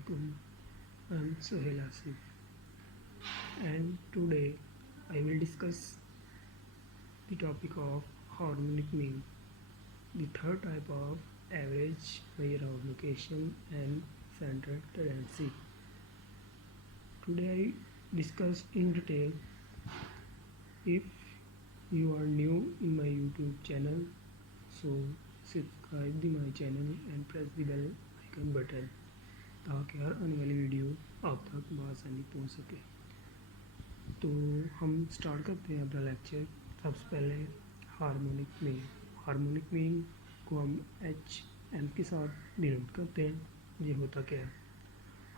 Assalamualaikum. I'm Sohail Asif, and today I will discuss the topic of harmonic mean, the third type of average measure of location and central tendency. Today I discuss in detail. If you are new in my YouTube channel, so subscribe my channel and press the bell icon button ताकि हर आने वाली video आप तक बआसानी पहुंच सके। तो हम start करते हैं अपना लेक्चर। सबसे पहले हार्मोनिक मीन को हम एम के साथ डिनोट करते हैं। ये होता क्या है?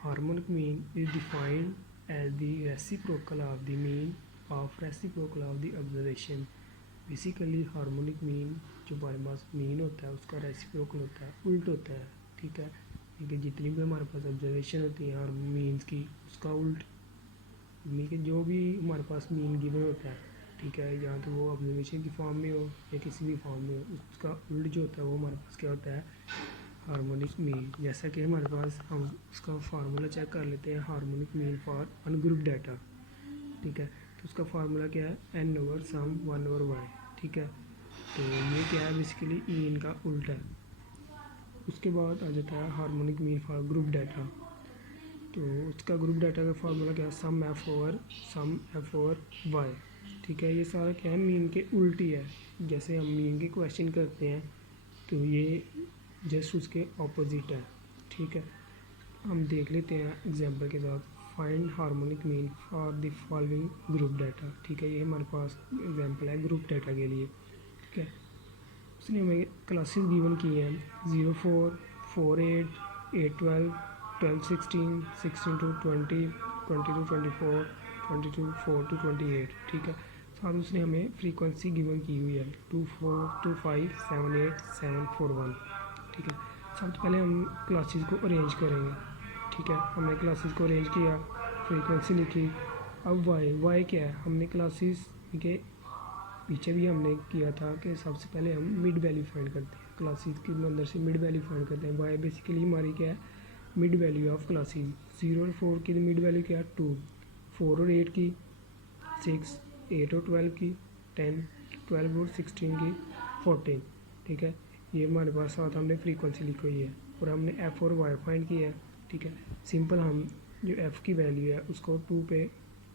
Harmonic mean is defined as the reciprocal of the mean of reciprocal of the observation. Basically harmonic mean जो हमारे पास मीन होता है उसका रेसिप्रोकल होता है, उल्ट होता है। ठीक है, कि जितनी भी हमारे पास ऑब्जर्वेशन होती है और मीन्स की उसका उल्ट, मीन के जो भी हमारे पास मीन गिवन होता है, ठीक है, या तो वो ऑब्जर्वेशन की फॉर्म में हो या किसी भी फॉर्म में हो, उसका उल्ट जो होता है वो हमारे पास क्या होता है? Harmonic mean. जैसा कि हमारे पास हम उसका फार्मूला चेक कर लेते हैं, harmonic mean for ungroup data. ठीक है, तो उसका फार्मूला क्या है? n over sum 1 over y। ठीक है, तो ये क्या है? बेसिकली मीन का उल्ट है। उसके बाद आ जाता है harmonic mean for group data. तो उसका ग्रुप डाटा का फार्मूला क्या है? सम एफ ओवर वाई। ठीक है, ये सारा क्या है? मीन के उल्ट ही है। जैसे हम मीन के क्वेश्चन करते हैं तो ये जस्ट उसके ऑपोजिट है। ठीक है, हम देख लेते हैं एग्जांपल के साथ। Find harmonic mean for the following group data. ठीक है, ये हमारे पास एग्जांपल है ग्रुप डाटा के लिए। ठीक है, उसने हमें क्लासेस गिवन की हैं 04, 48, 812, 12, 16, 16 to 20, 20 to 24, 22, 4 to 28। ठीक है, साथ उसने हमें फ्रीक्वेंसी गिवन की हुई है 2425 78 741। ठीक है, सबसे पहले हम क्लासेस को अरेंज करेंगे। ठीक है, हमने क्लासेस को अरेंज किया, फ्रीक्वेंसी लिखी। अब वाई क्या है? हमने क्लासेस के पीछे भी हमने किया था कि सबसे पहले हम मिड वैल्यू फाइंड करते हैं, क्लासेस के अंदर से मिड वैल्यू फाइंड करते हैं। वाई बेसिकली हमारी क्या है? Mid value of classes. 0 और 4 की मिड वैल्यू क्या है? 2। 4 और 8 की 6, 8 और 12 की 10, 12 और 16 की 14। ठीक है, ये हमारे पास साथ हमने फ्रीक्वेंसी लिखी हुई है और हमने एफ़ और वाई फाइंड किया है। ठीक है, सिंपल हम जो एफ़ की वैल्यू है उसको 2 पे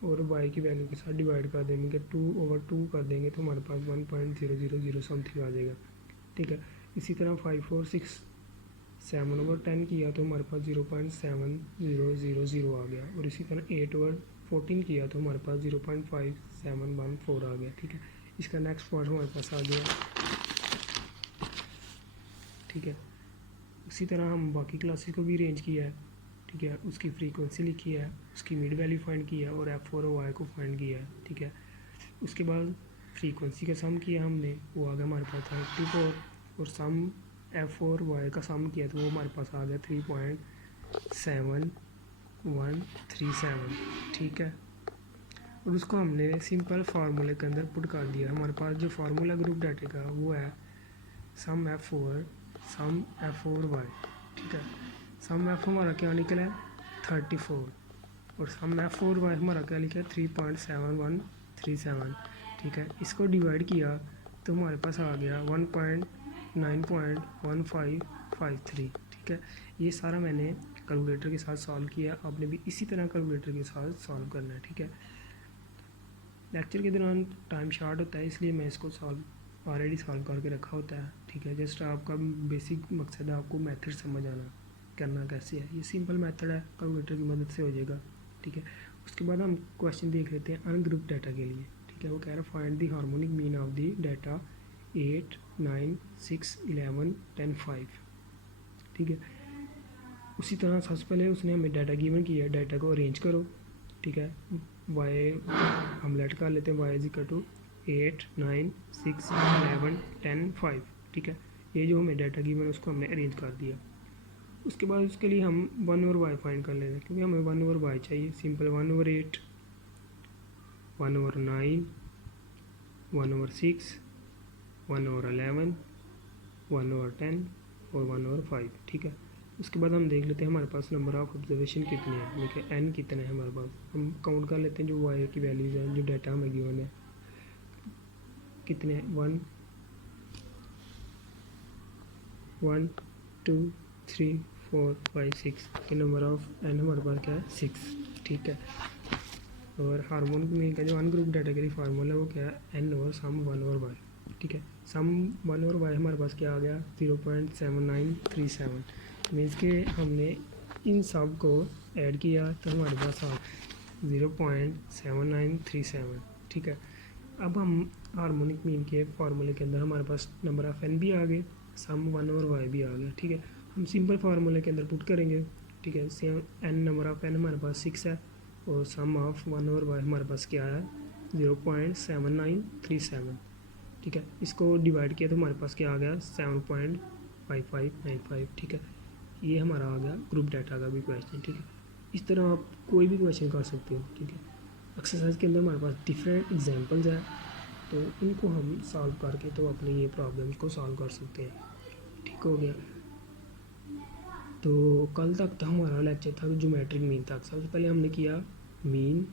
और y की वैल्यू के साथ डिवाइड कर देंगे, 2 ओवर 2 कर देंगे तो हमारे पास 1.000 समथिंग आ जाएगा। ठीक है, इसी तरह 5 और 6 7 ओवर 10 किया तो हमारे पास 0.7000 आ गया, और इसी तरह 8 ओवर 14 किया तो हमारे पास 0.5714 आ गया। ठीक है, इसका नेक्स्ट पार्ट हमारे पास आ गया। ठीक है, इसी तरह हम बाकी क्लासेस को भी अरेंज किया है। ठीक है, उसकी फ्रीक्वेंसी लिखी है, उसकी मिड वैल्यू फाइंड किया और एफ और वाई को फाइंड किया है। ठीक है, उसके बाद फ्रीक्वेंसी का सम किया हमने, वो आ गया हमारे पास 34, और सम एफ और वाई का सम किया तो वो हमारे पास आ गया 3.7137। ठीक है, और उसको हमने सिंपल फार्मूले के अंदर पुट कर दिया। हमारे पास जो फार्मूला ग्रुप डाटा का वो है सम एफ और वाई। ठीक है, सम एफ हमारा क्या निकला है? 34, और सम एफ और वाई हमारा क्या लिखा है? 3.7137। ठीक है, इसको डिवाइड किया तो हमारे पास आ गया 1.9.1553। ठीक है, ये सारा मैंने कैलकुलेटर के साथ सॉल्व किया, आपने भी इसी तरह कैलकुलेटर के साथ सॉल्व करना है। ठीक है, लेक्चर के दौरान टाइम शॉर्ट होता है इसलिए मैं इसको ऑलरेडी सॉल्व करके रखा होता है। ठीक है, जस्ट आपका बेसिक मकसद है आपको मेथड समझ आना, करना कैसे है। ये सिंपल मेथड है, कैलकुलेटर की मदद से हो जाएगा। ठीक है, उसके बाद हम क्वेश्चन देख लेते हैं अनग्रुप डाटा के लिए। ठीक है, वो कह रहा है find the harmonic mean of the data 8, 9, 6, 11, 10, 5। ठीक है, उसी तरह सबसे पहले उसने हमें डाटा गिवन किया है, डाटा को अरेंज करो। ठीक है, वाई हम लेट कर लेते हैं, वाई इज इक्वल टू 8, 9, 6, 11, 10, 5। ठीक है, ये जो हमें डाटा गिवन है उसको हमने अरेंज कर दिया। उसके बाद उसके लिए हम 1 ओवर वाई फाइंड कर लेते हैं, क्योंकि हमें 1 ओवर वाई चाहिए। Simple 1 over 8, 1 over 9, 1 over 6, 1 over 11, 1 over 10 और 1 ओवर 5। ठीक है, उसके बाद हम देख लेते हैं हमारे पास नंबर ऑफ़ ऑब्जर्वेशन कितने हैं। देखिए n कितने हैं हमारे पास, हम काउंट कर लेते हैं जो y की वैल्यूज़ हैं, जो डाटा हमें गिवन है कितने हैं। 1 2 3 4 5 6 के नंबर ऑफ़ n हमारे पास क्या है 6, ठीक है। और हार्मोनिक मीन का जो अनग्रुप डाटा के लिए फार्मूला है वो क्या है n over sum 1 over y, ठीक है। सम 1 ओवर y हमारे पास क्या आ गया 0.7937, मीन्स के हमने इन सब को ऐड किया तो हमारे पास आ 0.7937, ठीक है। अब हम हार्मोनिक मीन के फार्मूले के अंदर हमारे पास नंबर ऑफ़ n भी आ गए, सम 1 ओवर y भी आ गया, ठीक है। हम सिंपल फार्मूले के अंदर पुट करेंगे, ठीक है। Same n number of n हमारे पास 6 है और सम ऑफ 1 ओवर y हमारे पास क्या है 0.7937, ठीक है। इसको डिवाइड किया तो हमारे पास क्या आ गया 7.5595, ठीक है। ये हमारा आ गया ग्रुप डाटा का भी क्वेश्चन, ठीक है। इस तरह आप कोई भी क्वेश्चन कर सकते हो, ठीक है। एक्सरसाइज के अंदर हमारे पास डिफरेंट एग्जांपल्स हैं, तो इनको हम सॉल्व करके तो अपने ये प्रॉब्लम्स को सॉल्व कर सकते हैं, ठीक हो गया। तो कल तक तो हमारा लेक्चर था ज्योमेट्रिक मीन तक। सबसे पहले हमने किया मीन,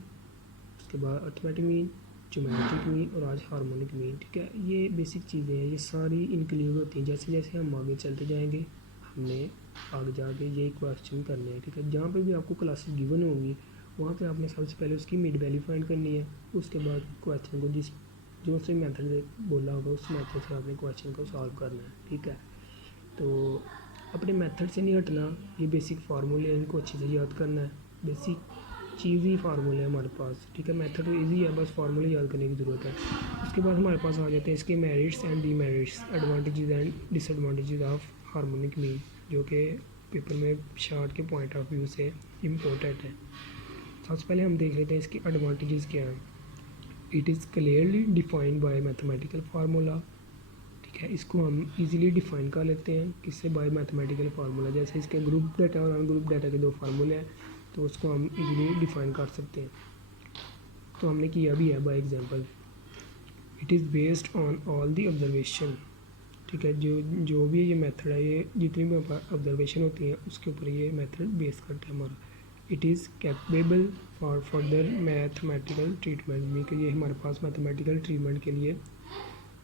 उसके बाद अर्थमेटिक मीन, ज्योमेट्रिक मीन और आज हार्मोनिक मीन, ठीक है। ये बेसिक चीज़ें हैं, ये सारी इंक्लूड होती हैं। जैसे जैसे हम आगे चलते जाएंगे हमने आगे जाके ये क्वेश्चन करने हैं, ठीक है। जहाँ पे भी आपको क्लासेस गिवन होंगी वहाँ पे आपने सबसे पहले उसकी मिड वैल्यू फाइंड करनी है, उसके बाद क्वेश्चन को जो से मेथड बोला होगा उस मेथड से आपने क्वेश्चन को सॉल्व करना है, ठीक है। तो अपने मेथड से नहीं हटना, ये बेसिक फार्मूले हैं इनको अच्छे से याद करना है। बेसिक चीज़ ही फार्मूले है हमारे पास, ठीक है। मेथड तो ईजी है, बस फार्मूले याद करने की ज़रूरत है। उसके बाद हमारे पास आ जाते हैं इसके merits and demerits, advantages and disadvantages of harmonic mean, जो कि पेपर में शार्ट के पॉइंट ऑफ व्यू से इम्पोर्टेंट है। सबसे पहले हम देख लेते हैं इसके एडवांटेजेस क्या हैं। It is clearly defined by mathematical formula, ठीक है। इसको हम इजीली डिफाइन कर लेते हैं किससे, बाय मैथमेटिकल फार्मूला। जैसे इसके ग्रुप डाटा और अनग्रुप डाटा के दो फार्मूले हैं तो उसको हम इजीली डिफाइन कर सकते हैं। तो हमने किया भी है by example. It is based on all the observation, ठीक है। जो भी ये मेथड है, ये जितनी भी ऑब्जर्वेशन होती है उसके ऊपर ये मेथड बेस करता है हमारा। It is capable for further mathematical treatment, mean ये हमारे पास मैथमेटिकल ट्रीटमेंट के लिए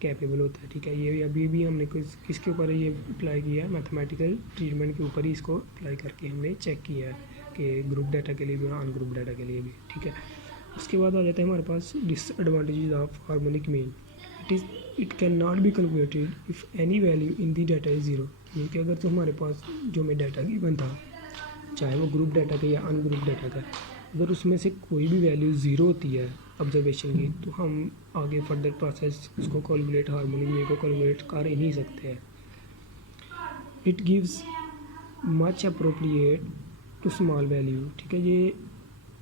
कैपेबल होता है, ठीक है। ये अभी भी हमने किसके ऊपर ये अप्लाई किया है, मैथमेटिकल ट्रीटमेंट के ऊपर ही इसको अप्लाई करके हमने चेक किया है कि ग्रुप डाटा के लिए भी और अनग्रुप डाटा के लिए भी, ठीक है। उसके बाद आ जाता है हमारे पास disadvantages of harmonic mean. It can not be calculated if any value in the data is zero, mean कि अगर तो हमारे पास जो में डाटा गिवन था, चाहे वो ग्रुप डाटा का या अनग्रुप डाटा का, अगर उसमें से कोई भी वैल्यू ज़ीरो होती है ऑब्जर्वेशन की, तो हम आगे फर्दर प्रोसेस उसको कैलकुलेट, हार्मोनिक मीन को कैलकुलेट कर ही नहीं सकते हैं। It gives much appropriate to small value, ठीक है। ये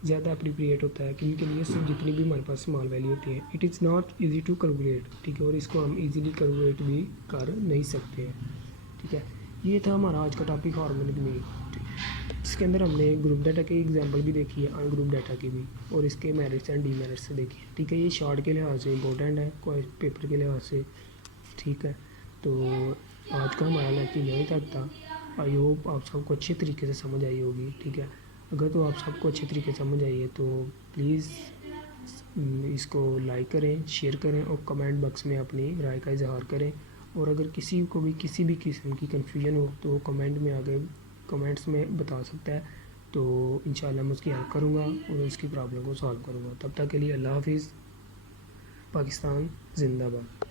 ज़्यादा अप्रोप्रिएट होता है किन के लिए, सब जितनी भी हमारे पास स्मॉल वैल्यू होती है। It is not easy to calculate, ठीक है, और इसको हम इजीली कैलकुलेट भी कर नहीं सकते हैं, ठीक है। ये था हमारा आज का टॉपिक हार्मोनिक मीन। इसके अंदर हमने ग्रुप डाटा की एग्जांपल भी देखी है, अनग्रुप डाटा की भी, और इसके मेरिट्स एंड डीमेरिट्स से देखी है, ठीक है। ये शॉर्ट के लिहाज से इंपॉर्टेंट है, कोई पेपर के लिहाज से, ठीक है। तो आज का हमारा लेक्चर यहीं तक था। आई होप आप सबको अच्छे तरीके से समझ आई होगी, ठीक है। अगर तो आप सबको अच्छे तरीके से समझ आई है तो प्लीज़ इसको लाइक करें, शेयर करें और कमेंट बॉक्स में अपनी राय का इजहार करें। और अगर किसी को भी किसी भी किस्म की कन्फ्यूजन हो तो वो कमेंट में आगे कमेंट्स में बता सकता है, तो इंशाल्लाह मैं उसकी हेल्प करूँगा और उसकी प्रॉब्लम को सॉल्व करूँगा। तब तक के लिए अल्लाह हाफिज़। पाकिस्तान जिंदाबाद।